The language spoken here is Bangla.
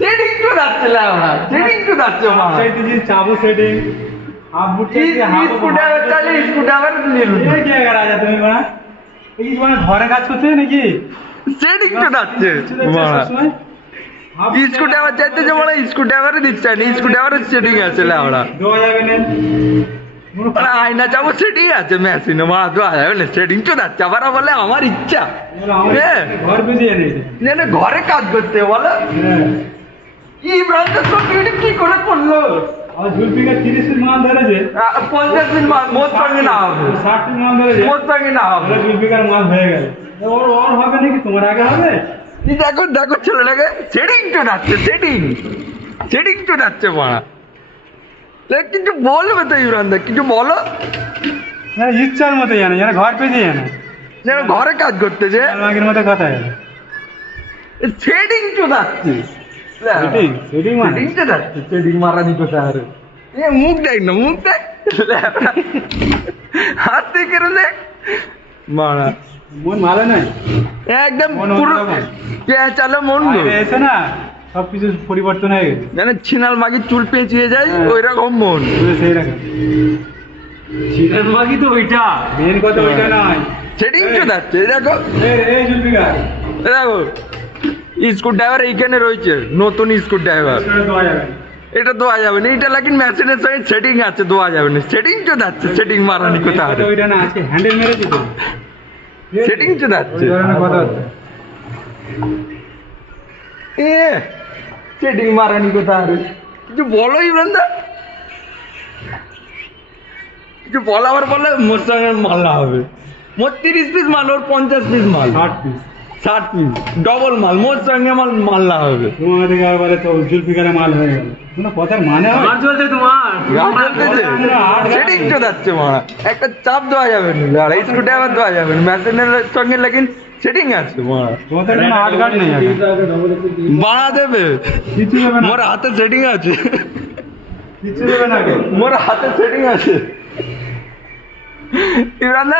সেটিং তো যাচ্ছে না আমরা, সেটিং তো যাচ্ছে মা। সেটি যে চাবো সেটিং হাফ বুট স্কুটার চালিয়ে স্কুটার নিয়ে এই জায়গা রাজা তুমি মা এই কি তোমার ঘরে কাজ করতে নাকি সেটিং তো যাচ্ছে মারা। স্কুটার চাইতে যে বড় স্কুটার দিচ্ছে না, স্কুটার সেটিং আছে আমরা দেওয়া যাবে না আয়না যাবো সেটিং আছে মেশিনে মা দেওয়া যাবে না, সেটিং তো যাচ্ছে আবার বলে আমার ইচ্ছা ঘর বুঝিয়ে নেই যেন ঘরে কাজ করতে বলো কি ব্রাঞ্চের সঙ্গে কি করে করলো। আর ঝুলপিকা 30 পিস মাল ধরেছে 50 দিন মোট সঙ্গে না হবে, 60 পিস মাল ধরেছে মোট সঙ্গে না হবে। ঝুলপিকার মাল হয়ে গেল ওর ওর হবে নাকি তোমার আগে হবে দেখো দেখো ছেলেটাকে সেটিং তো যাচ্ছে, সেটিং সেটিং তো যাচ্ছে মারা। কিছু বলবে তো ইমরানদা, কিছু বলো ইচ্ছার মতো জানে যেন ঘর পেয়েছে জানে যেন ঘরে কাজ করতে যে আগের মতো কথা গেল সেটিং তো যাচ্ছে, সেটিং মানে সেটিং তো যাচ্ছে, সেটিং মারা নিত স্যার। এ মুখ দেখ না, মুখ দেখ হাত থেকে দেখ মারা মন ভালো নয় একদম মন পুরো অন্যরকম। পেঁচালো মন এসে না সবকিছু পরিবর্তন হয়ে গেছে যেন ছিনাল মাগির চুল পেঁচিয়ে যায় ওই রকম মন। সেই রকম ছিনাল মাগি তো ওইটা মেন কথা ওইটা নয় সেটিং তো যাচ্ছে। দেখো এই ঝুলপিকা দেখো স্ক্রু ড্রাইভার এইখানে রয়েছে, নতুন স্ক্রু ড্রাইভার দেওয়া যাবে এটা দেওয়া যাবে না, এটা লাগিন মেশিনের সঙ্গে সেটিং আছে দেওয়া যাবে না, সেটিং তো যাচ্ছে, সেটিং মারানি কোথায় ওইটা না আজকে হ্যান্ডেল মেরেছি তো সেটিং তো যাচ্ছে ওই ধরনের কথা হচ্ছে এ সেটিং মারানি কোথায় কিছু বলো ইমরানদা, কিছু বলাবার বলে মোর সঙ্গে মাল্লা হবে। মোট 30 পিস মাল, ওর 50 পিস মাল, 60 পিস 60 পিস ডবল মাল, মোর সঙ্গে মাল মাল্লা হবে। তোমার থেকে আবার তো ঝুলপিকারে মাল হয়ে গেল কোনো কথার মানে হয় চলছে তোমার সেটিং তো যাচ্ছে মারা। একটা চাপ দেওয়া যাবে না, আর স্ক্রু ড্রাইভার দেওয়া যাবে না, মেশিনের সঙ্গে লাগিন সেটিং আছে মারা। তোমাদের কোনো আটঘাট নেই এখন। বাড়া দেবে কিছু দেবে না মোর হাতে সেটিং আছে, কিছু দেবে না মোর হাতে সেটিং আছে ইমরান